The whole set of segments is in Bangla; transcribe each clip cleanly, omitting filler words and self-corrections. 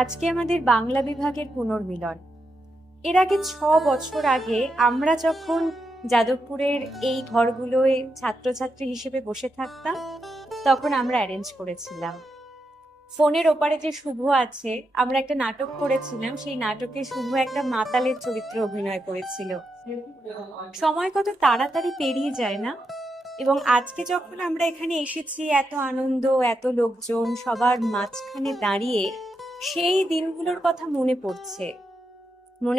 আজকে আমাদের বাংলা বিভাগের পুনর্মিলন। এর আগে 6 বছর আগে আমরা যখন যাদবপুরের এই ঘরগুলোয় ছাত্রছাত্রী হিসেবে বসে থাকতাম, তখন আমরা অ্যারেঞ্জ করেছিলাম। ফোনের ওপারে যে শুভ আছে, আমরা একটা নাটক করেছিলাম, সেই নাটকে শুভ একটা মাতালের চরিত্রে অভিনয় করেছিল। সময় কত তাড়াতাড়ি পেরিয়ে যায় না? এবং আজকে যখন আমরা এখানে এসেছি, এত আনন্দ, এত লোকজন সবার মাঝখানে দাঁড়িয়ে সেই দিনগুলোর কথা মনে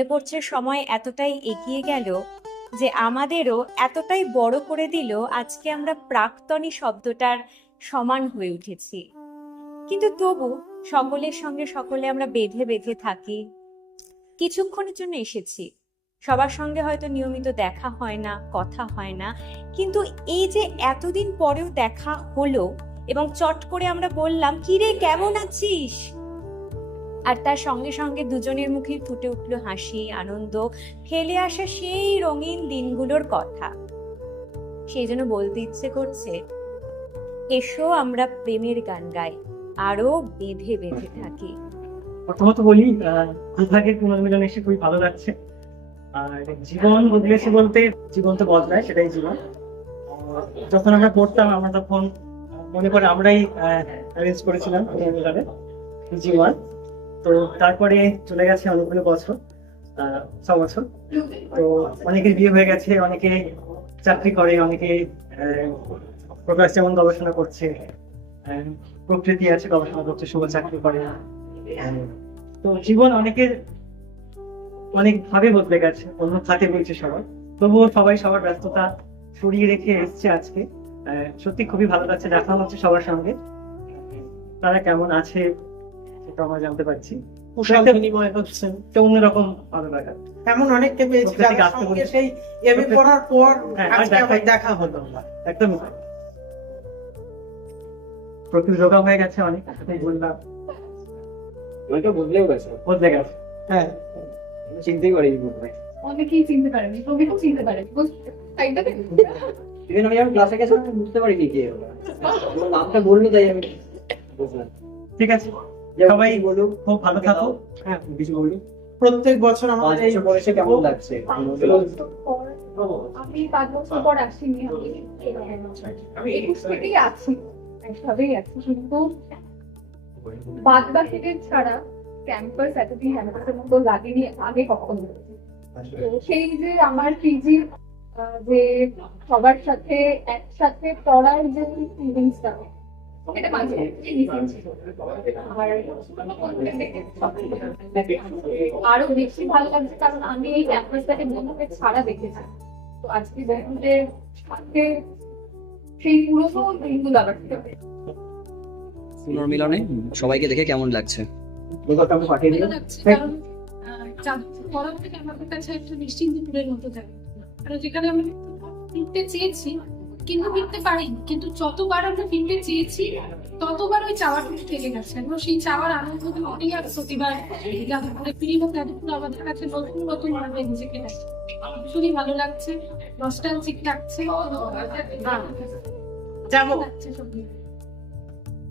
পড়ছে সময় এতটাই এগিয়ে গেল যে আমাদেরও এতটাই বড় করে দিল, আজকে আমরা প্রাক্তনী শব্দটার সমান হয়ে উঠেছি। কিন্তু তবু সকলের সঙ্গে সকলে আমরা বেঁধে বেঁধে থাকি। কিছুক্ষণের জন্য এসেছি, সবার সঙ্গে হয়তো নিয়মিত দেখা হয় না, কথা হয় না, কিন্তু এই যে এতদিন পরেও দেখা হলো এবং চট করে আমরা বললাম, কিরে কেমন আছিস, আর তার সঙ্গে সঙ্গে দুজনের মুখে ফুটে উঠলো হাসি, আনন্দ, ফেলে আসা সেই রঙিন দিনগুলোর কথা। সেই জন্য বলতে ইচ্ছে করছে, এসো আমরা প্রেমের গান গাই, আরো বেঁধে বেঁধে থাকি। প্রথমত বলি, বিভাগের পুনর্মিলন এসে খুবই ভালো লাগছে। আর জীবন বদলেছে বলতে, জীবন তো বদলায়, সেটাই জীবন। যখন আমরা পড়তাম, আমরা তখন মনে করে আমরাই অ্যারেঞ্জ করেছিলাম পুনর্মিলনে জীবন। তো তারপরে চলে গেছে অনেকগুলো বছর, 6 বছর। তো অনেকের বিয়ে হয়ে গেছে, অনেকে চাকরি করে, অনেকে প্রকাশ যেমন গবেষণা করছে, প্রকৃতি আছে গবেষণা করছে, শুভ চাকরি করে। তো জীবন অনেকের অনেক ভাবে বদলে গেছে, অন্য খাতে বলছে সবাই। তবুও সবাই সবার ব্যস্ততা সরিয়ে রেখে এসছে আজকে। সত্যি খুবই ভালো লাগছে, দেখা হচ্ছে সবার সঙ্গে। তারা কেমন আছে সেটা আমরা জানতে পারছি, বিনিময় হচ্ছে, তো অন্যরকম ভালো লাগা। এমন অনেককে পেয়েছি যাদের সঙ্গে সেই এমএ পড়ার পর দেখা হলো। একদম প্রকৃতি রোগা হয়ে গেছে অনেক, বললাম বদলে গেছে। হ্যাঁ, চিনতেই পারিনি, অনেকেই চিনতে পারেনি, তুমি তো চিনতে পারেনি। আমি ক্লাসে গেছি, বুঝতে পারিনি কে নামটা বললো, তাই আমি বুঝলাম। ঠিক আছে, সবাই বলুক, খুব ভালো থাকো। হ্যাঁ, কিছু বলি। প্রত্যেক বছর আমাদের এই বয়সে কেমন লাগছে? আমি 5 বছর পর আসিনি, আমি 21 থেকেই আছি, একভাবেই আছি, কিন্তু বাদ বাকিদের ছাড়া ক্যাম্পাস এতদিন ক্যাম্পাসের মতো লাগেনি আগে কখনো। তো সেই যে আমার পিজি যে সবার সাথে একসাথে পড়ার যে ফিলিংসটা, এটা মাঝে আরো বেশি ভালো লাগছে, কারণ আমি এই ক্যাম্পাসটাকে বন্ধুদের ছাড়া দেখেছি। তো আজকে বন্ধুদের সাথে সেই পুরোনো দিনগুলো আবার পুনর্মিলনে সবাইকে দেখে কেমন লাগছে? ভালো লাগছে, কারণ পড়ার থেকে আমাদের কাছে একটা নিশ্চিন্তপুরের মতো জায়গা, কারণ যেখানে আমরা ফিরতে চেয়েছি কিন্তু ফিরতে পারিনি, কিন্তু যতবার আমরা ফিরতে চেয়েছি ততবার ওই চাওয়াটুকু থেকে গেছে, এবং সেই চাওয়ার আনন্দ অনেক আর প্রতিবার যাদবপুরে ফিরি বা যাদবপুর আমাদের কাছে নতুন নতুন ভাবে নিজেকে লাগছে, ভীষণই ভালো লাগছে, নস্টালজিক লাগছে, যাবো লাগছে সব।